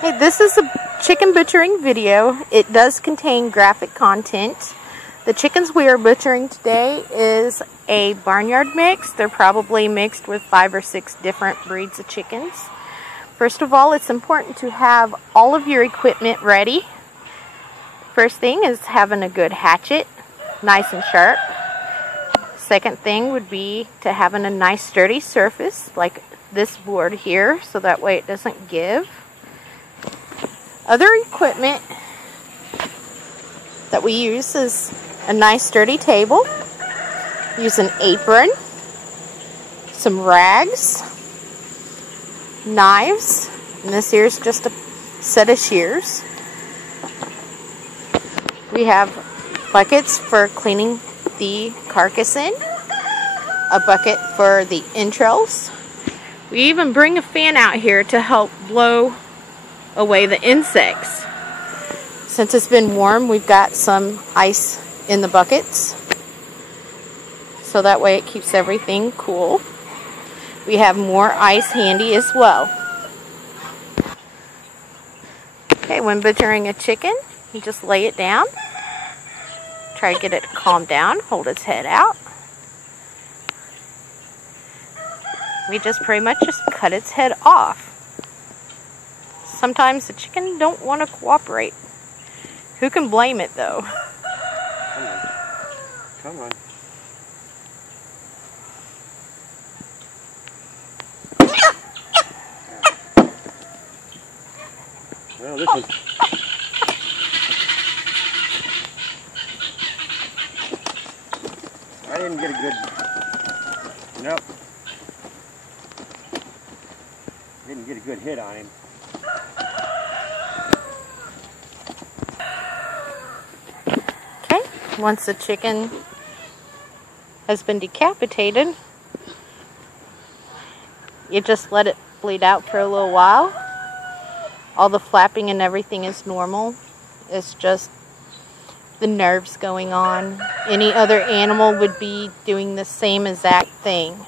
Hey, this is a chicken butchering video. It does contain graphic content. The chickens we are butchering today is a barnyard mix. They're probably mixed with 5 or 6 different breeds of chickens. First of all, it's important to have all of your equipment ready. First thing is having a good hatchet, nice and sharp. Second thing would be to having a nice sturdy surface like this board here, so that way it doesn't give. Other equipment that we use is a nice sturdy table. Use an apron, some rags, knives, and this here is just a set of shears. We have buckets for cleaning the carcass in, a bucket for the entrails. We even bring a fan out here to help blow away the insects. Since it's been warm, we've got some ice in the buckets, so that way it keeps everything cool. We have more ice handy as well. Okay, when butchering a chicken, you just lay it down. Try to get it to calm down, hold its head out. We just pretty much just cut its head off. Sometimes the chicken don't want to cooperate. Who can blame it though? Come on. Well, this one. I didn't get a good. Nope. Didn't get a good hit on him. Okay, once the chicken has been decapitated, you just let it bleed out for a little while. All the flapping and everything is normal. It's just the nerves going on. Any other animal would be doing the same exact thing.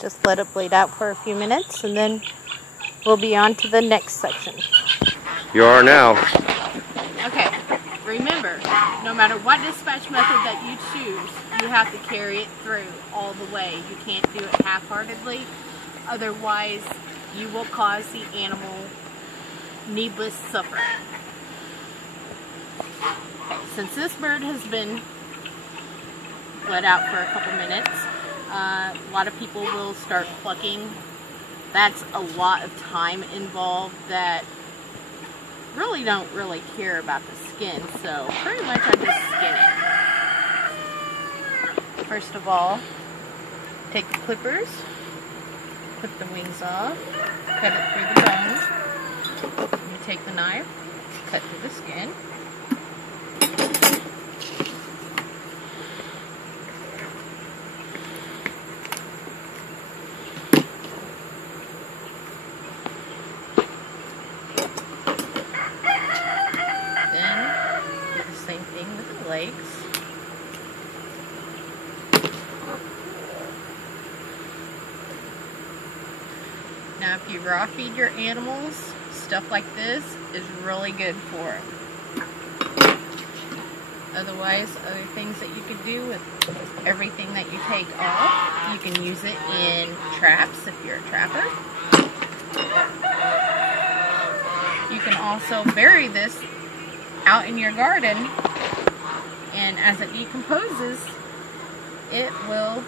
Just let it bleed out for a few minutes, and then we'll be on to the next section. You are now. Okay, remember, no matter what dispatch method that you choose, you have to carry it through all the way. You can't do it half-heartedly, otherwise you will cause the animal needless suffering. Okay, since this bird has been let out for a couple minutes, a lot of people will start plucking. That's a lot of time involved that really don't care about the skin, so pretty much I just skin it. First of all, take the clippers, clip the wings off, cut it through the bones. You take the knife, cut through the skin. Legs. Now if you raw feed your animals, stuff like this is really good for them. Otherwise, other things that you could do with everything that you take off, you can use it in traps if you're a trapper. You can also bury this out in your garden, and as it decomposes, it will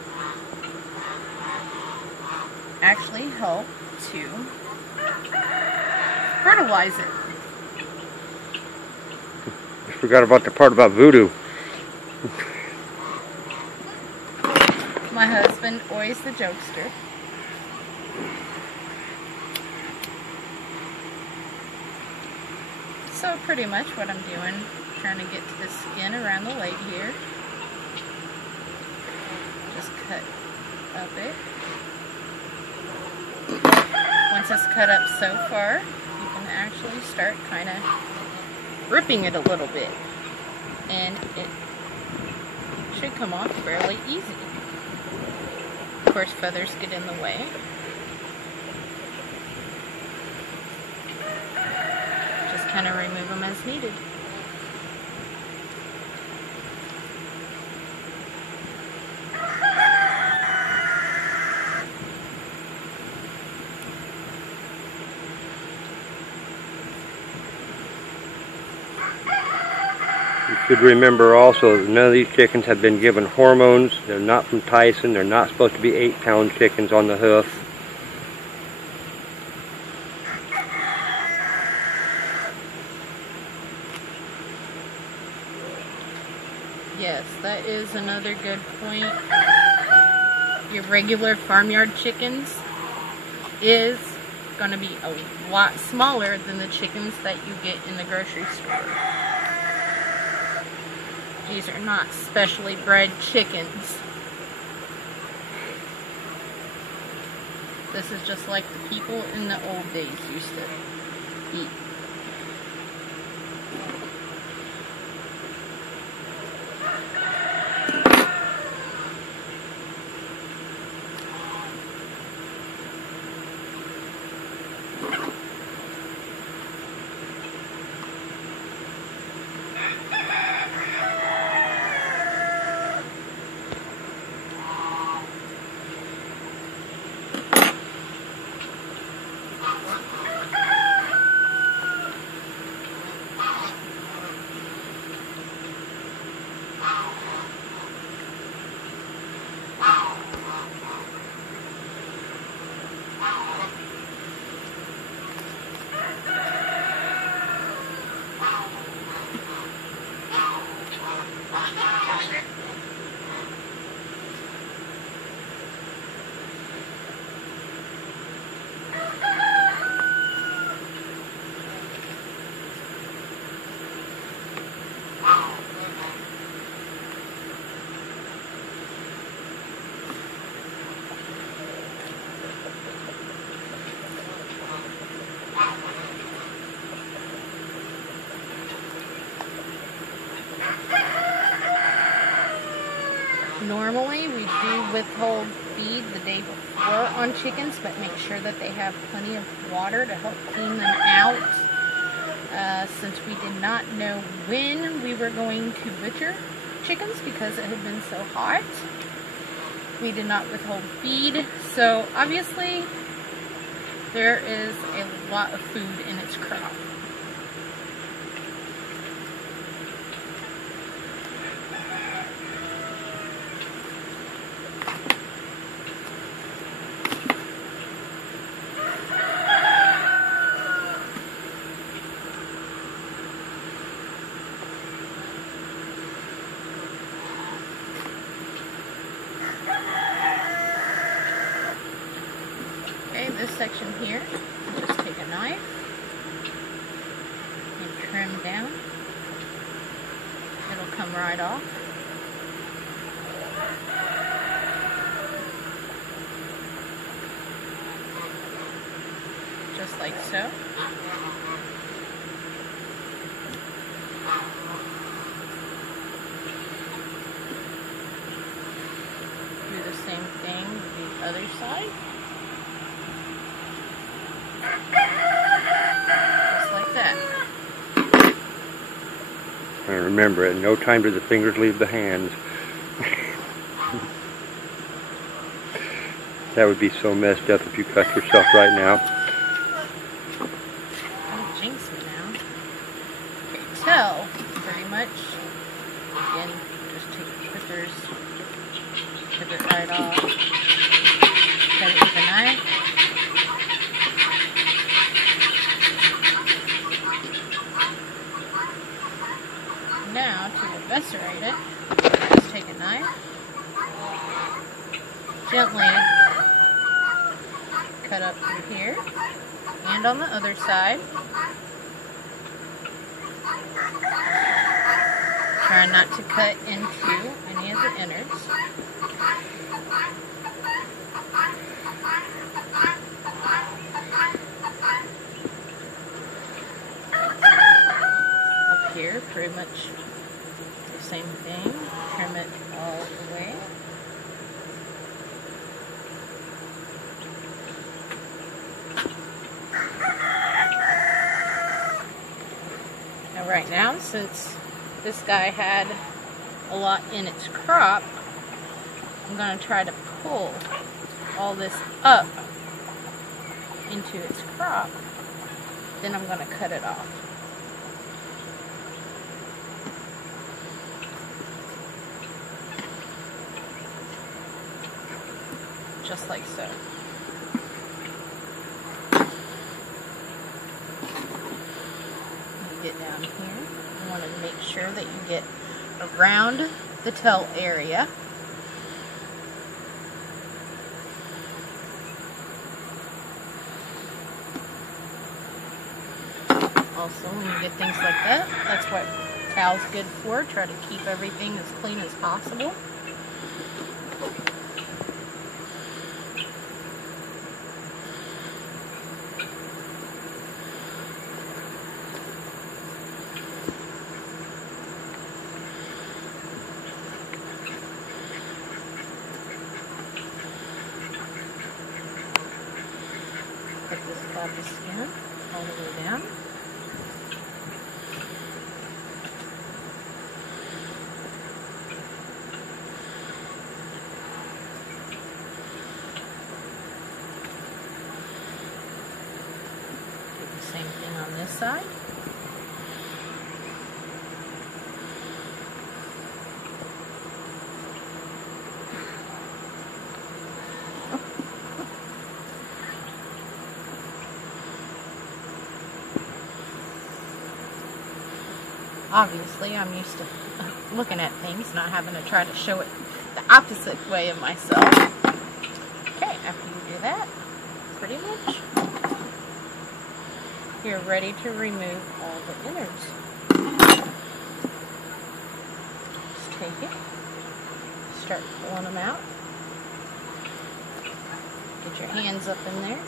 actually help to fertilize it. I forgot about the part about voodoo. My husband, always the jokester. So pretty much what I'm doing, trying to get to the skin around the leg here. Just cut up it. Once it's cut up so far, you can actually start kind of ripping it a little bit. and it should come off fairly easy. Of course, feathers get in the way. Just kind of remove them as needed. You should remember also that none of these chickens have been given hormones. They're not from Tyson. They're not supposed to be 8-pound chickens on the hoof. Yes, that is another good point. Your regular farmyard chickens is going to be a lot smaller than the chickens that you get in the grocery store. These are not specially bred chickens. This is just like the people in the old days used to eat. Normally, we do withhold feed the day before on chickens, but make sure that they have plenty of water to help clean them out. Since we did not know when we were going to butcher chickens because it had been so hot, we did not withhold feed. So obviously, there is a lot of food in its crop. This section here, just take a knife and trim down. It'll come right off. Just like so. Do the same thing with the other side. Just like that. And remember, at no time do the fingers leave the hands. That would be so messed up if you cut yourself right now. Don't jinx me now. You can tell, pretty much. Again, just take the clippers, tip it right off, cut it with a knife. Now, to eviscerate it, just take a knife, gently cut up through here, and on the other side. Try not to cut into any of the innards. Up here, pretty much Same thing, trim it all the way. Now right now, since this guy had a lot in its crop, I'm going to try to pull all this up into its crop. Then I'm going to cut it off. Just like so. You get down here, you want to make sure that you get around the tail area. Also, when you get things like that, that's what towel's good for. Try to keep everything as clean as possible. Put this top of skin all the way down. Do the same thing on this side. Obviously, I'm used to looking at things, not having to try to show it the opposite way of myself. Okay, after you do that, pretty much, you're ready to remove all the innards. Just take it, start pulling them out. Get your hands up in there.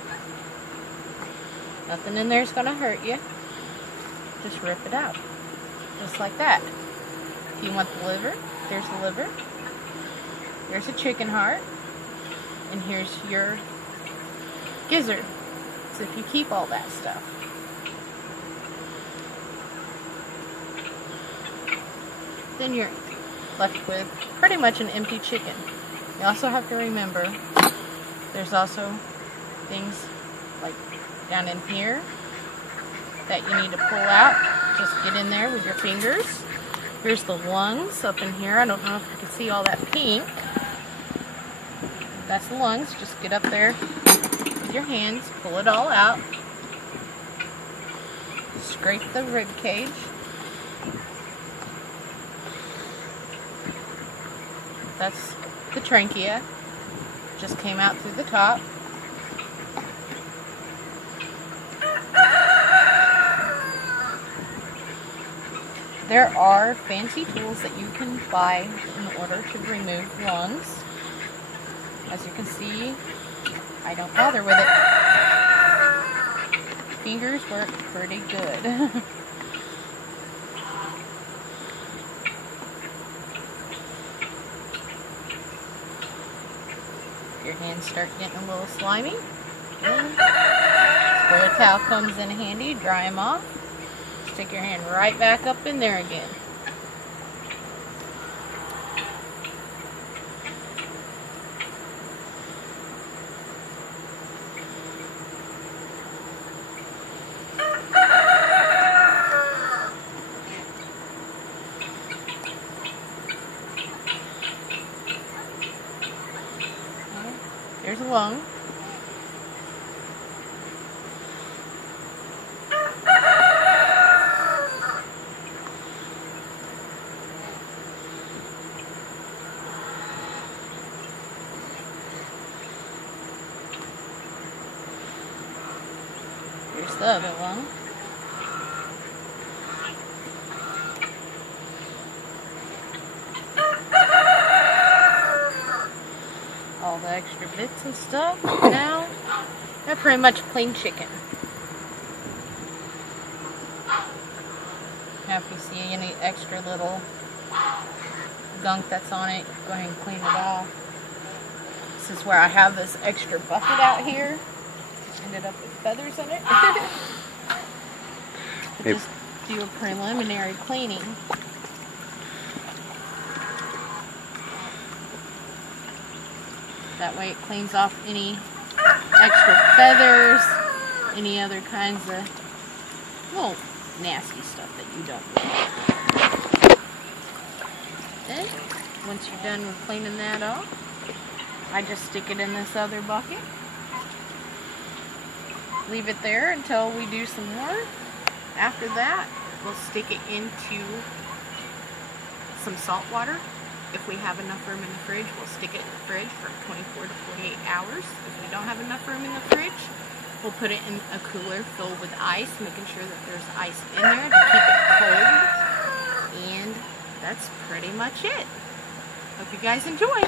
Nothing in there is going to hurt you. Just rip it out. Just like that. If you want the liver, here's the liver. Here's a chicken heart. And here's your gizzard. So if you keep all that stuff. Then you're left with pretty much an empty chicken. You also have to remember, there's also things like down in here that you need to pull out. Just get in there with your fingers. Here's the lungs up in here. I don't know if you can see all that pink. That's the lungs. Just get up there with your hands, pull it all out. Scrape the rib cage. That's the trachea. Just came out through the top. There are fancy tools that you can buy in order to remove lungs. As you can see, I don't bother with it. Fingers work pretty good. Your hands start getting a little slimy. That's where the towel comes in handy. Dry them off. Stick your hand right back up in there again. There's a lung. Here's the other one. All the extra bits and stuff. Now, they're pretty much plain chicken. Now if you see any extra little gunk that's on it. Go ahead and clean it off. This is where I have this extra bucket out here. Ended up with feathers in it. But just do a preliminary cleaning. That way it cleans off any extra feathers, any other kinds of little nasty stuff that you don't want. Then, once you're done with cleaning that off, I just stick it in this other bucket. Leave it there until we do some more. After that, we'll stick it into some salt water. If we have enough room in the fridge, we'll stick it in the fridge for 24 to 48 hours. If we don't have enough room in the fridge, we'll put it in a cooler filled with ice, making sure that there's ice in there to keep it cold. And that's pretty much it. Hope you guys enjoy.